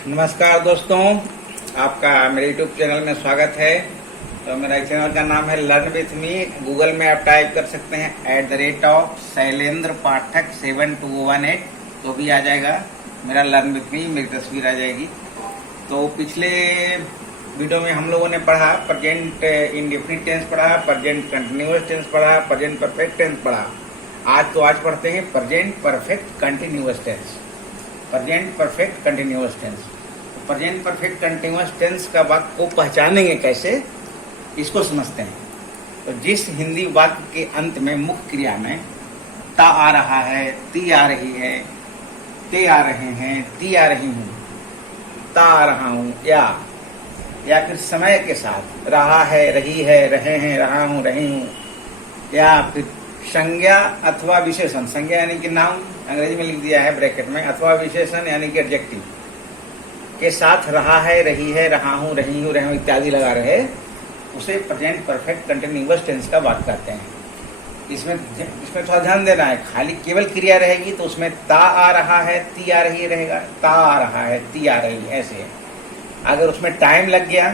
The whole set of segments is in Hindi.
नमस्कार दोस्तों, आपका मेरे यूट्यूब चैनल में स्वागत है। तो मेरा चैनल का नाम है लर्न विथ मी। गूगल में आप टाइप कर सकते हैं @शैलेंद्र पाठक 7218, तो भी आ जाएगा। मेरा लर्न विथ मी, मेरी तस्वीर आ जाएगी। तो पिछले वीडियो में हम लोगों ने पढ़ा प्रेजेंट इंडेफिनिट टेंस पढ़ा, प्रेजेंट कंटिन्यूअस टेंस पढ़ा, प्रेजेंट परफेक्ट टेंस पढ़ा। आज पढ़ते हैं present perfect continuous tense. Present perfect continuous tense. Present perfect continuous tense का वाक्य को पहचानेंगे कैसे, इसको समझते हैं। तो जिस हिंदी वाक्य के अंत में मुख्य क्रिया में ता आ रहा है, ती आ रही है, ते आ रहे हैं, ती आ रही हूं, ता आ रहा हूं, या फिर समय के साथ रहा है, रही है, रहे हैं, रहा हूं, रही हूं, या फिर संज्ञा अथवा विशेषण। संज्ञा यानी कि नाउन, अंग्रेजी में लिख दिया है ब्रैकेट में, अथवा विशेषण यानी कि एडजेक्टिव के साथ रहा है, रही है, रहा हूं, रही हूं, रहे हूं इत्यादि लगा रहे, उसे प्रेजेंट परफेक्ट कंटिन्यूअस टेंस का वाक्य कहते हैं। इसमें थोड़ा ध्यान देना है। खाली केवल क्रिया रहेगी तो उसमें ता आ रहा है, ती आ रही रहेगा, ता आ रहा है, ती आ रही है, ऐसे है। अगर उसमें टाइम लग गया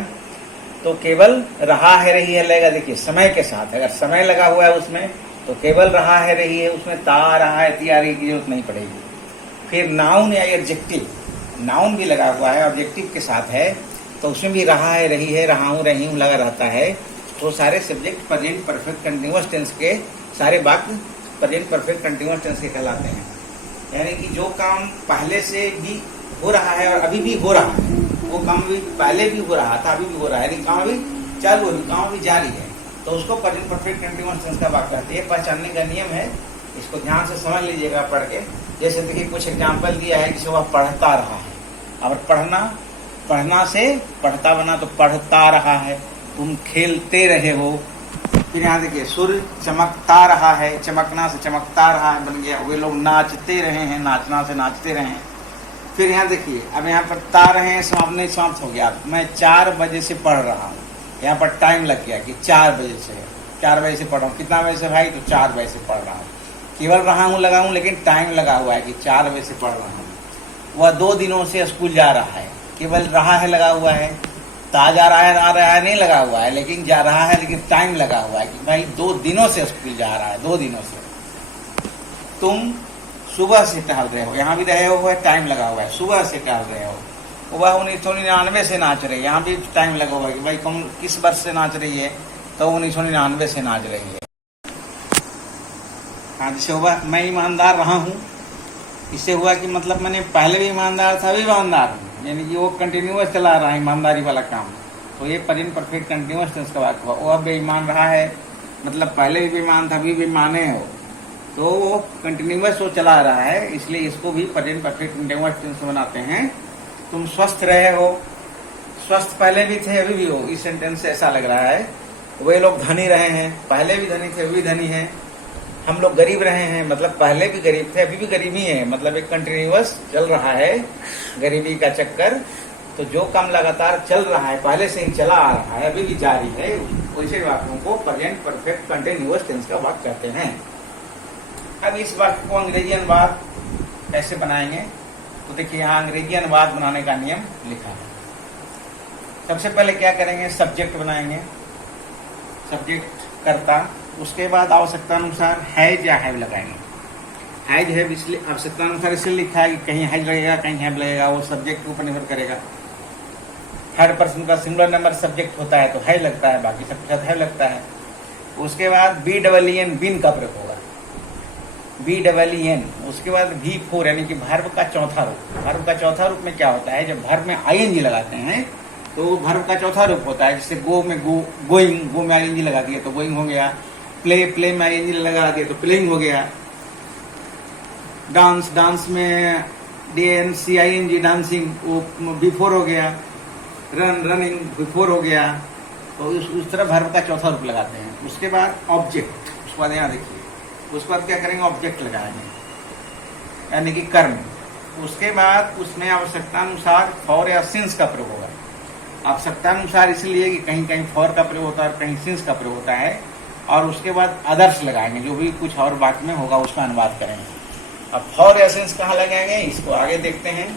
तो केवल रहा है, रही है लगेगा। देखिए समय के साथ अगर समय लगा हुआ है उसमें तो केवल रहा है, रही है, उसमें ता आ रहा है, ती आ रही की जरूरत नहीं पड़ेगी। फिर नाउन या एडजेक्टिव, नाउन भी लगा हुआ है, ऑब्जेक्टिव के साथ है, तो उसमें भी रहा है, रही है, रहा हूं, रही हूं लगा रहता है। तो सारे subject present perfect continuous tense के सारे वाक्य प्रेजेंट परफेक्ट कंटिन्यूअस टेंस के कहलाते हैं। यानी कि जो काम पहले से भी हो रहा है और अभी भी हो रहा है, वो काम भी पहले भी हो रहा था, अभी भी हो रहा है, यानी काम अभी चालू है, काम अभी जारी है, तो उसको प्रेजेंट परफेक्ट कंटिन्यूअस टेंस का वाक्य कहते हैं। पहचानने का नियम है, इसको ध्यान से समझ लीजिएगा पढ़ के। जैसे देखिए कुछ एग्जाम्पल दिया है कि वह पढ़ता रहा है, और पढ़ना से पढ़ता बना तो पढ़ता रहा है। तुम खेलते रहे हो। फिर यहाँ देखिए सूर्य चमकता रहा है, चमकना से चमकता रहा है बन गया। वे लोग नाचते रहे हैं, नाचना से नाचते रहे हैं। फिर यहाँ देखिए अब यहाँ पर ता रहे हैं, समाप्त नहीं समाप्त हो गया। मैं 4 बजे से पढ़ रहा हूँ, यहाँ पर टाइम लग गया कि 4 बजे से, 4 बजे से पढ़ रहा हूँ। कितना बजे से भाई, तो 4 बजे से पढ़ रहा हूँ। केवल रहा हूँ लगा हूँ, लेकिन टाइम लगा हुआ है कि 4 बजे से पढ़ रहा हूँ। वह 2 दिनों से स्कूल जा रहा है, केवल रहा है लगा हुआ है, ता जा रहा है, आ रहा है नहीं लगा हुआ है, लेकिन जा रहा है, लेकिन टाइम लगा हुआ है कि भाई 2 दिनों से स्कूल जा रहा है, 2 दिनों से। तुम सुबह से टहल रहे हो, यहाँ भी रहे हो, टाइम लगा हुआ है, सुबह से टहल रहे हो। वह 1999 से नाच रही है, यहाँ भी टाइम लगा हुआ है कि भाई कौन किस वर्ष से नाच रही है, तो 1999 से नाच रही है। हाँ, जैसे हुआ मैं ईमानदार रहा हूँ, इससे हुआ कि मतलब मैंने पहले भी ईमानदार था, अभी ईमानदार हूँ, यानी कि वो कंटिन्यूअस चला रहा है ईमानदारी वाला काम। तो ये प्रेजेंट परफेक्ट कंटिन्यूअस टेंस का वाक्य हुआ। वो अब बेईमान रहा है, मतलब पहले भी बेईमान था, अभी बेईमाने हो, तो वो कंटिन्यूअस वो चला रहा है, इसलिए इसको भी प्रेजेंट परफेक्ट कंटिन्यूअस टेंस बनाते हैं। तुम स्वस्थ रहे हो, स्वस्थ पहले भी थे, अभी भी हो, इस सेंटेंस से ऐसा लग रहा है। वे लोग धनी रहे हैं, पहले भी धनी थे, अभी भी धनी है। हम लोग गरीब रहे हैं, मतलब पहले भी गरीब थे, अभी भी गरीबी है, मतलब एक कंटिन्यूअस चल रहा है गरीबी का चक्कर। तो जो काम लगातार चल रहा है, पहले से ही चला आ रहा है, अभी भी जारी है, वैसे वाक्यों को प्रेजेंट परफेक्ट कंटिन्यूअस टेंस का वाक्य कहते हैं। अब इस वाक्य को अंग्रेजी अनुवाद कैसे बनाएंगे, तो देखिए यहाँ अंग्रेजी अनुवाद बनाने का नियम लिखा है। सबसे पहले क्या करेंगे, सब्जेक्ट बनाएंगे, सब्जेक्ट कर्ता। उसके बाद आवश्यकता अनुसार हैज या हैव लगाएंगे। हैज है इसलिए आवश्यकता अनुसार इसलिए लिखा है कि कहीं हैज लगेगा, कहीं हैव लगेगा, वो सब्जेक्ट के ऊपर निर्भर करेगा। थर्ड पर्सन का सिंगुलर नंबर सब्जेक्ट होता है तो हैज लगता है, बाकी सबके साथ हैव लगता है। उसके बाद BEEN बिन का प्रयोग होगा, BEEN। उसके बाद V4 यानी कि वर्ब का चौथा रूप। वर्ब का चौथा रूप में क्या होता है, जब वर्ब में ING लगाते हैं तो वर्ब का चौथा रूप होता है। जैसे गो में गोइंग, गो में ING लगा दिया तो गोइंग हो गया। प्ले में ING लगा दिया तो प्लेइंग हो गया। डांस में DANCING डांसिंग, वो B4 हो गया। रनिंग B4 हो गया। तो उस तरह वर्ब का चौथा रूप लगाते हैं। उसके बाद ऑब्जेक्ट, उसके बाद यहाँ देखिए, उसके बाद क्या करेंगे, ऑब्जेक्ट लगाएंगे यानी कि कर्म। उसके बाद उसमें आवश्यकता अनुसार फॉर या सिंस का प्रयोग होगा। आवश्यकता अनुसार इसलिए कि कहीं कहीं फॉर का प्रयोग होता है और कहीं सिंस का प्रयोग होता है। और उसके बाद अदर्स लगाएंगे, जो भी कुछ और वाक्य में होगा उसका अनुवाद करेंगे। अब फॉर या सिंस कहाँ लगाएंगे, इसको आगे देखते हैं।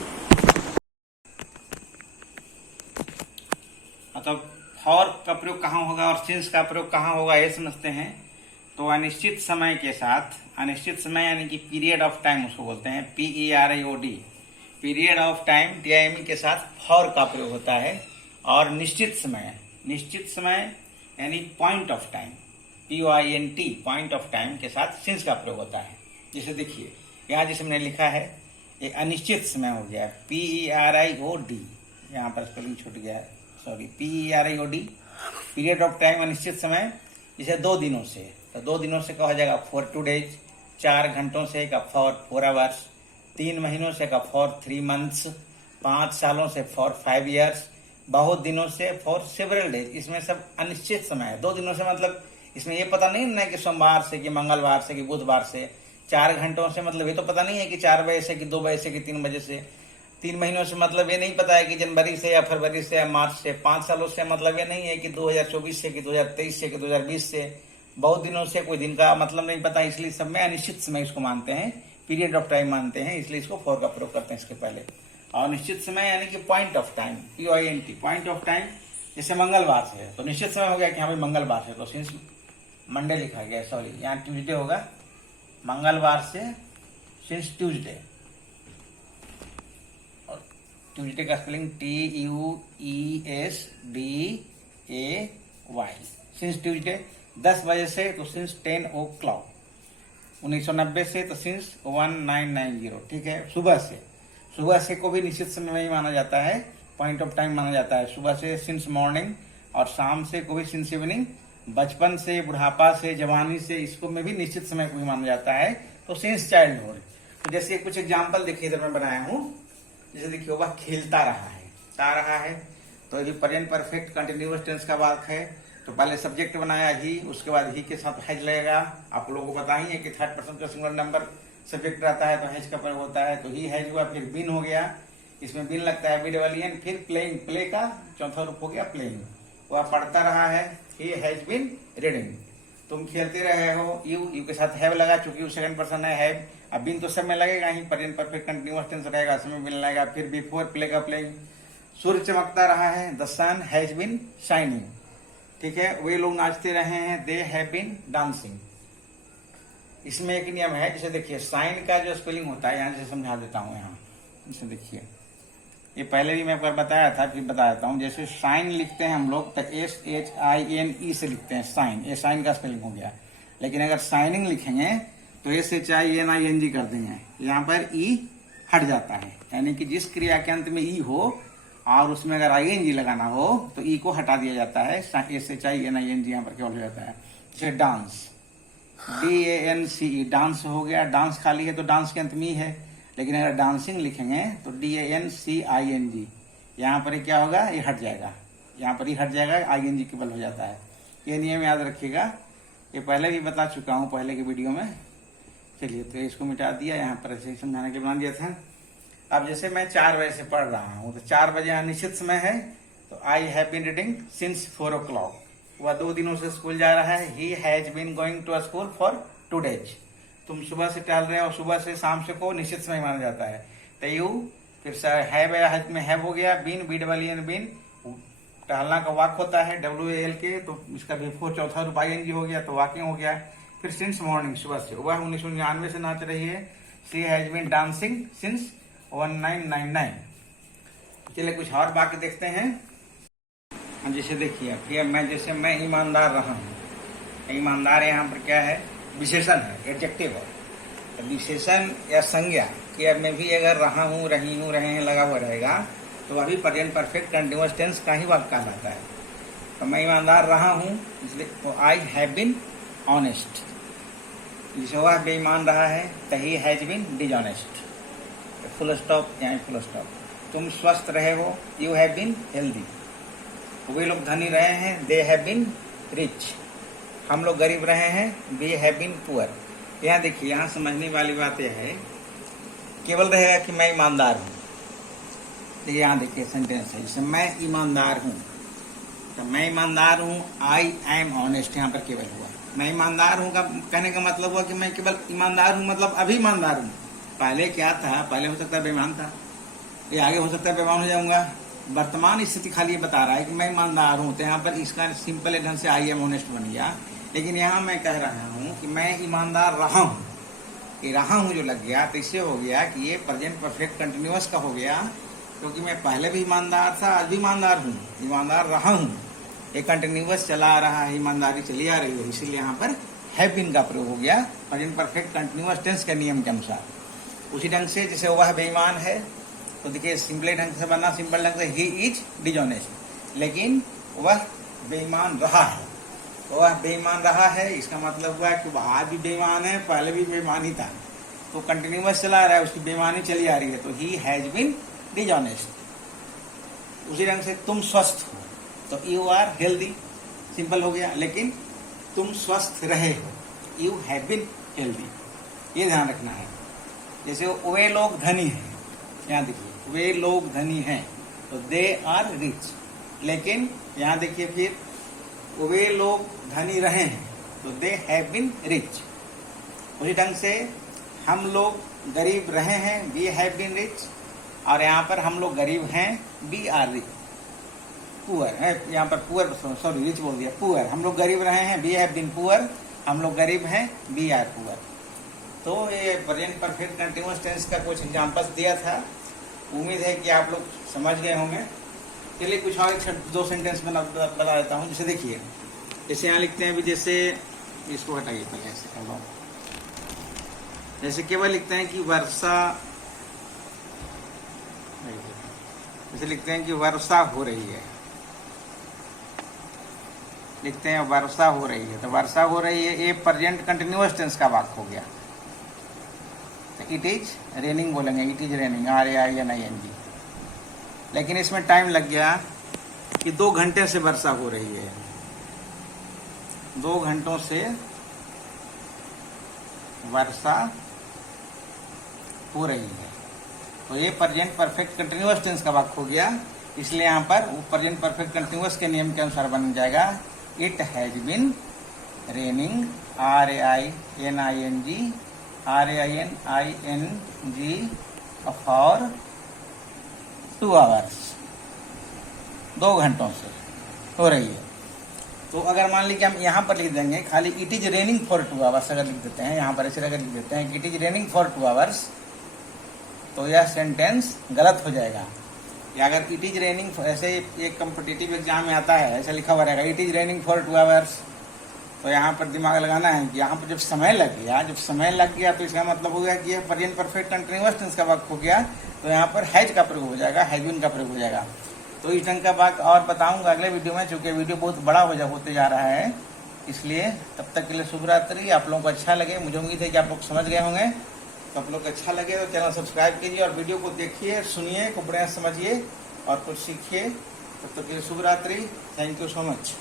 मतलब फॉर का प्रयोग कहाँ होगा और सिंस का प्रयोग कहाँ होगा ये समझते हैं। तो अनिश्चित समय के साथ, अनिश्चित समय यानी कि पीरियड ऑफ टाइम उसको बोलते हैं, PERIOD, period of time TIME के साथ फॉर का प्रयोग होता है। और निश्चित समय, निश्चित समय यानी point of time, POINT, point of time के साथ सिंस का प्रयोग होता है। जैसे देखिए यहाँ जिसे मैंने लिखा है एक अनिश्चित समय हो गया PERIOD, यहाँ पर स्पेलिंग छूट गया है, sorry, PERIOD, period of time अनिश्चित समय। जैसे 2 दिनों से, तो 2 दिनों से कहा जाएगा फॉर 2 days, 4 घंटों से का फॉर 4 hours, 3 महीनों से का फॉर 3 months, 5 सालों से फॉर 5 years, बहुत दिनों से फॉर सेवरल डेज। इसमें सब अनिश्चित समय है। 2 दिनों से मतलब इसमें ये पता नहीं ना कि सोमवार से कि मंगलवार से कि बुधवार से। 4 घंटों से मतलब ये तो पता नहीं है कि 4 बजे से कि 2 बजे से कि 3 बजे से। 3 महीनों से मतलब ये नहीं पता है कि जनवरी से या फरवरी से या मार्च से। 5 सालों से मतलब ये नहीं है कि 2024 से कि 2023 से कि 2020 से। बहुत दिनों से कोई दिन का मतलब नहीं पता, इसलिए सब में अनिश्चित समय इसको मानते हैं, पीरियड ऑफ टाइम मानते हैं, इसलिए इसको फॉर का प्रयोग करते हैं इसके पहले। और निश्चित समय यानी कि point of time, POINT, point of time. जैसे मंगलवार से है तो निश्चित समय हो गया कि हाँ भाई मंगलवार है, तो सिंस मंडे लिखा गया, सॉरी यहाँ ट्यूसडे होगा, मंगलवार से सिंस ट्यूसडे। और ट्यूसडे का स्पेलिंग TUESDAY, सिंस ट्यूसडे। 10 बजे से तो सिंस 10 o'clock, 1990 से तो सिंस 1990, ठीक है। सुबह से को भी निश्चित समय में ही माना जाता है, पॉइंट ऑफ टाइम माना जाता है। सुबह से सिंस मॉर्निंग, और शाम से को भी सिंस इवनिंग। बचपन से, बुढ़ापा से, जवानी से, इसको में भी निश्चित समय को भी माना जाता है, तो सिंस चाइल्डहुड। तो जैसे कुछ एग्जाम्पल देखिए इधर मैं बनाया हूँ। जैसे देखिए वह खेलता रहा है, ता रहा है, तो ये प्रेजेंट परफेक्ट कंटिन्यूअस टेंस का वाक्य है। तो पहले सब्जेक्ट बनाया ही, उसके बाद ही के साथ हैज लगेगा। आप लोगों को पता ही है कि 3rd पर्सन का सिंगुलर नंबर सब्जेक्ट रहता है तो हैज का प्रयोग होता है। तो ही हैज हुआ, फिर बीन हो गया, इसमें बीन लगता है BWN, फिर प्लेइंग, प्ले का चौथा रूप हो गया प्लेइंग। वह पढ़ता रहा है, ही हैज बीन रीडिंग। तुम खेलते रहे हो, यू के साथ हैव लगा, चूंकि वो सेकंड पर्सन है हैव। अब बीन तो सब में लगेगा ही, प्रेजेंट परफेक्ट कंटिन्यूअस टेंस रहेगा, उसमें बीन लगेगा। फिर बिफोर प्ले का प्लेइंग। सूर्य चमकता रहा है, the sun has been shining, ठीक है। वे लोग नाचते रहे हैं, दे हैव बीन डांसिंग। इसमें एक नियम है, जैसे देखिए साइन का जो स्पेलिंग होता है, यहाँ से समझा देता हूँ। यहाँ जैसे देखिए, ये पहले भी मैं एक बार बताया था, फिर बता देता हूँ। जैसे साइन लिखते हैं हम लोग तो SHINE से लिखते हैं, साइन, ये साइन का स्पेलिंग हो गया। लेकिन अगर साइनिंग लिखेंगे तो SHINING कर देंगे, यहाँ पर ई हट जाता है। यानी कि जिस क्रिया के अंत में ई हो और उसमें अगर ING लगाना हो तो ई को हटा दिया जाता है, SHINING यहाँ पर केवल हो जाता है। जैसे डांस, DANCE, डांस हो गया, डांस खाली है तो डांस के अंत में ही है। लेकिन अगर डांसिंग लिखेंगे तो DANCING, यहाँ पर क्या होगा, ये हट जाएगा, यहाँ पर ही हट जाएगा, ING केवल हो जाता है। ये नियम याद रखिएगा, ये पहले भी बता चुका हूँ पहले की वीडियो में। चलिए तो इसको मिटा दिया, यहाँ पर ऐसे समझाने के बना दिया था। अब जैसे मैं 4 बजे से पढ़ रहा हूँ, तो 4 बजे अनिश्चित समय है, तो I have been reading since 4 o'clock। वह 2 दिनों से स्कूल जा रहा है, he has been going to school for 2 days। तुम सुबह से टहल रहे हो, सुबह से शाम से को निश्चित समय माना जाता है। तो यू फिर हैव में हैव हो गया, बीन, BWN बीन, टहलना का वाक होता है, WAL के, तो इसका बिफोर चौथा रूप ING हो गया, तो वाकिंग हो गया। फिर सिंस मॉर्निंग, सुबह से, वह 1999 से नाच रही है, she has been dancing since 1999। चलिए कुछ और वाक्य देखते हैं। जैसे देखिए फिर मैं ईमानदार रहा हूँ। ईमानदार यहाँ पर क्या है, विशेषण है, एडजेक्टिव है। तो विशेषण या संज्ञा कि में भी अगर रहा हूँ, रही हूँ, रहे हैं लगा हुआ रहेगा तो अभी प्रेजेंट परफेक्ट कंटिन्यूअस टेंस का ही वाक्य कहलाता है। तो मैं ईमानदार रहा हूँ, इसलिए तो आई हैव बीन ऑनेस्ट। जिसे वह बेईमान रहा है तो he has been dishonest. Full stop, यहाँ फुल स्टॉप। तुम स्वस्थ रहे हो, यू हैव बीन हेल्दी। वे लोग धनी रहे हैं, दे हैव बीन रिच। हम लोग गरीब रहे हैं, वी हैव बीन पुअर। यहाँ देखिए, यहाँ समझने वाली बात यह है, केवल रहेगा कि मैं ईमानदार हूँ। देखिए यहाँ देखिए सेंटेंस है, जैसे मैं ईमानदार हूँ, तो मैं ईमानदार हूँ, आई एम ऑनेस्ट, यहाँ पर केवल हुआ। मैं ईमानदार हूँ का कहने का मतलब हुआ कि मैं केवल ईमानदार हूँ, मतलब अभी ईमानदार हूँ। पहले क्या था, पहले हो सकता है बेईमान था, ये आगे हो सकता है बेईमान हो जाऊंगा। वर्तमान स्थिति खाली ये बता रहा है कि मैं ईमानदार हूं, तो यहाँ पर इसका सिंपल ढंग से आई एम ऑनेस्ट बन गया। लेकिन यहाँ मैं कह रहा हूँ कि मैं ईमानदार रहा हूँ, ये रहा हूँ जो लग गया, तो इससे हो गया कि ये प्रेजेंट परफेक्ट कंटिन्यूअस का हो गया, क्योंकि मैं पहले भी ईमानदार था, आज भी ईमानदार हूँ, ईमानदार रहा हूँ, ये कंटिन्यूअस चला आ रहा है, ईमानदारी चली आ रही है, इसीलिए यहाँ पर हैव बीन का प्रयोग हो गया प्रेजेंट परफेक्ट कंटिन्यूअस टेंस के नियम के अनुसार। उसी ढंग से जैसे वह बेईमान है, तो देखिए सिंपल ढंग से बना, सिंपल ढंग से ही इज डिसऑनेस्ट, लेकिन वह बेईमान रहा है, तो वह बेईमान रहा है, इसका मतलब हुआ कि वह आज भी बेईमान है, पहले भी बेईमान ही था, तो कंटिन्यूअस चला आ रहा है, उसकी बेईमानी चली आ रही है, तो ही हैज बीन डिसऑनेस्ट। उसी ढंग से तुम स्वस्थ हो, तो यू आर हेल्दी, सिंपल हो गया, लेकिन तुम स्वस्थ रहे हो, यू हैव बीन हेल्दी, ये ध्यान रखना है। जैसे वे लोग धनी हैं, यहाँ देखिए वे लोग धनी हैं, तो दे आर रिच, लेकिन यहाँ देखिए फिर वे लोग धनी रहे हैं, तो दे हैव बीन रिच। उसी ढंग से हम लोग गरीब रहे हैं, वी हैव बीन रिच, और यहाँ पर हम लोग गरीब हैं, वी आर रिच, पुअर है, यहाँ पर पुअर, सॉरी रिच बोल दिया, पुअर, हम लोग गरीब रहे हैं, वी हैव बीन पुअर, हम लोग गरीब हैं, वी आर पुअर। तो ये प्रेजेंट परफेक्ट कंटिन्यूअस टेंस का कुछ एग्जांपल्स दिया था, उम्मीद है कि आप लोग समझ गए होंगे। चलिए कुछ और दो सेंटेंस बता देता हूँ। जैसे देखिए, जैसे यहाँ लिखते हैं, अभी जैसे इसको हटाइए पहले, ऐसे कर लो, जैसे केवल लिखते हैं कि वर्षा, जैसे लिखते हैं कि वर्षा हो रही है, लिखते हैं वर्षा हो रही है, तो वर्षा हो रही है, ये प्रेजेंट कंटिन्यूअस टेंस का वाक्य हो गया। तो इट इज रेनिंग बोलेंगे, इट इज रेनिंग, RAINING, लेकिन इसमें टाइम लग गया कि 2 घंटे से वर्षा हो रही है, 2 घंटों से वर्षा हो रही है, तो ये प्रेजेंट परफेक्ट कंटिन्यूअस टेंस का वाक्य हो गया। इसलिए यहाँ पर प्रेजेंट परफेक्ट कंटिन्यूअस के नियम के अनुसार बन जाएगा, it has been raining, RAINING for 2 hours, 2 घंटों से हो रही है। तो अगर मान लीजिए हम यहाँ पर लिख देंगे खाली it is raining for 2 hours, अगर लिख देते हैं यहाँ पर ऐसे अगर लिख देते हैं कि it is raining for 2 hours, तो यह सेंटेंस गलत हो जाएगा। या अगर इट इज रेनिंग, ऐसे एक कॉम्पिटिटिव एग्जाम में आता है, ऐसा लिखा हुआ रहेगा it is raining for 2 hours, तो यहाँ पर दिमाग लगाना है कि यहाँ पर जब समय लग गया, तो इसका मतलब हो गया कि यह प्रेजेंट परफेक्ट कंटिन्यूअस टेंस का वाक्य हो गया, तो यहाँ पर हैज का प्रयोग हो जाएगा, हैज बीन का प्रयोग हो जाएगा। तो इस ढंग का वाक्य और बताऊंगा अगले वीडियो में, चूंकि वीडियो बहुत बड़ा होते जा रहा है, इसलिए तब तक के लिए शुभ रात्रि। आप लोगों को अच्छा लगे, मुझे उम्मीद है कि आप लोग समझ गए होंगे। तो आप लोग को अच्छा लगे तो चैनल सब्सक्राइब कीजिए और वीडियो को देखिए, सुनिए, को बढ़िया समझिए और कुछ सीखिए। तब तक के लिए शुभ रात्रि। Thank you so much.